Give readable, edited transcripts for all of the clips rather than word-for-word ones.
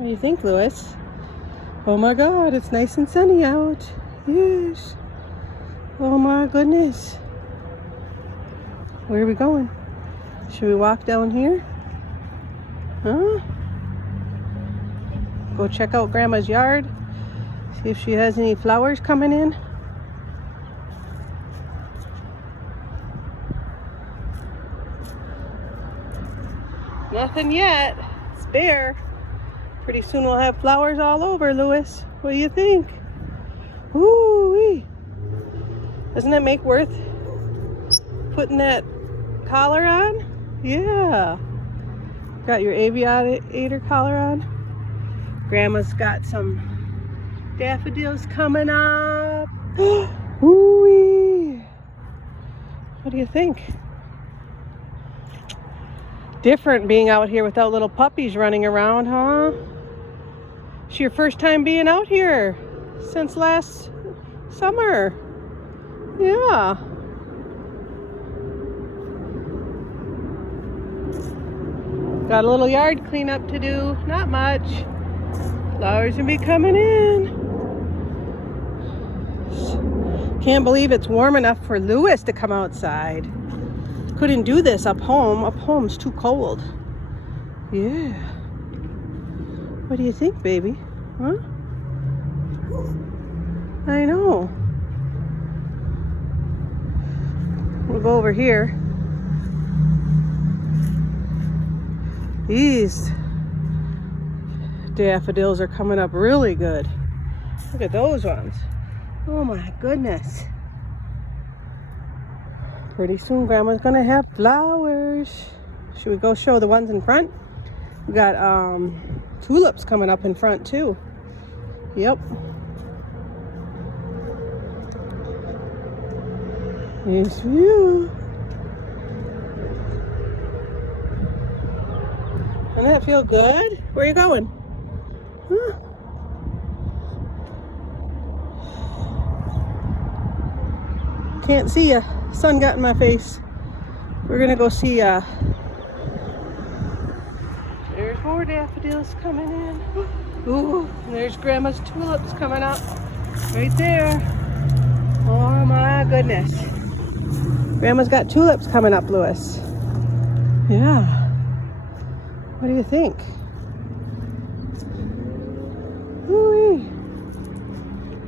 What do you think, Louis? Oh my God, it's nice and sunny out. Yes. Oh my goodness. Where are we going? Should we walk down here? Huh? Go check out Grandma's yard. See if she has any flowers coming in. Nothing yet. It's bare. Pretty soon we'll have flowers all over, Louis. What do you think? Ooh-wee. Doesn't it make worth putting that collar on? Yeah. Got your aviator collar on. Grandma's got some daffodils coming up. Ooh-wee. What do you think? Different being out here without little puppies running around, huh? It's your first time being out here since last summer. Yeah. Got a little yard cleanup to do. Not much. Flowers will be coming in. Can't believe it's warm enough for Louis to come outside. Couldn't do this up home. Up home's too cold. Yeah. What do you think, baby? Huh? I know. We'll go over here. These daffodils are coming up really good. Look at those ones. Oh my goodness. Pretty soon Grandma's gonna have flowers. Should we go show the ones in front? We got tulips coming up in front too. Yep. Here's view. Doesn't that feel good? Where are you going? Huh? Can't see ya. Sun got in my face. We're gonna go see there's more daffodils coming in. Ooh, and there's Grandma's tulips coming up right there. Oh my goodness. Grandma's got tulips coming up, Louis. Yeah. What do you think? Ooh-wee.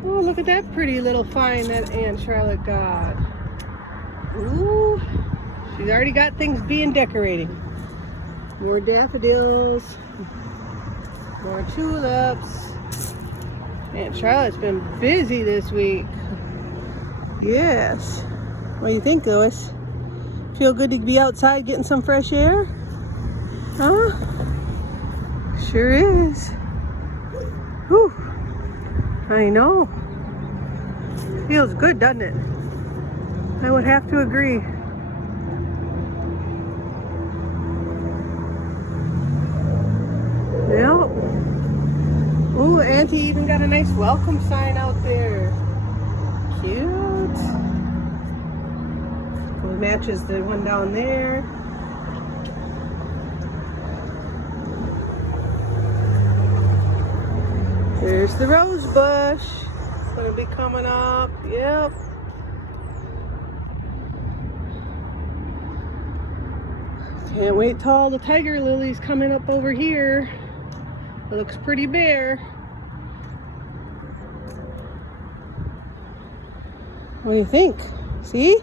Oh, look at that pretty little find that Aunt Charlotte got. Ooh, she's already got things being decorating. More daffodils, more tulips. Aunt Charlotte's been busy this week. Yes. What do you think, Louis? Feel good to be outside getting some fresh air? Huh? Sure is. Whew. I know. Feels good, doesn't it? I would have to agree. Yep. Oh, Auntie even got a nice welcome sign out there. Cute. It matches the one down there. There's the rose bush. It's gonna be coming up. Yep. Can't wait till all the tiger lilies coming up over here. It looks pretty bare. What do you think? See?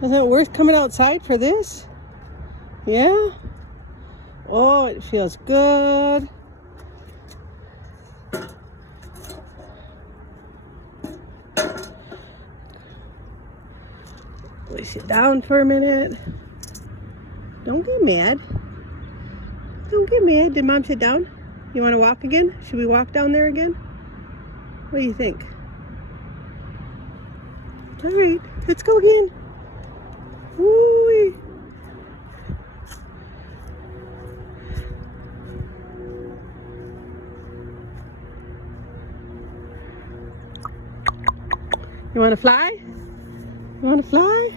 Isn't it worth coming outside for this? Yeah? Oh, it feels good. Let me sit down for a minute. Don't get mad. Don't get mad. Did Mom sit down? You want to walk again? Should we walk down there again? What do you think? All right, let's go again. Woo-wee. You want to fly? You want to fly?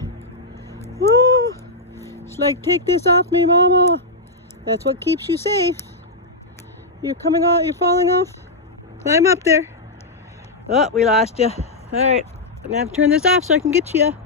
Woo! It's like, take this off me, Mama. That's what keeps you safe. You're coming off, you're falling off. Climb up there. Oh, we lost you. All right, I'm gonna have to turn this off so I can get you.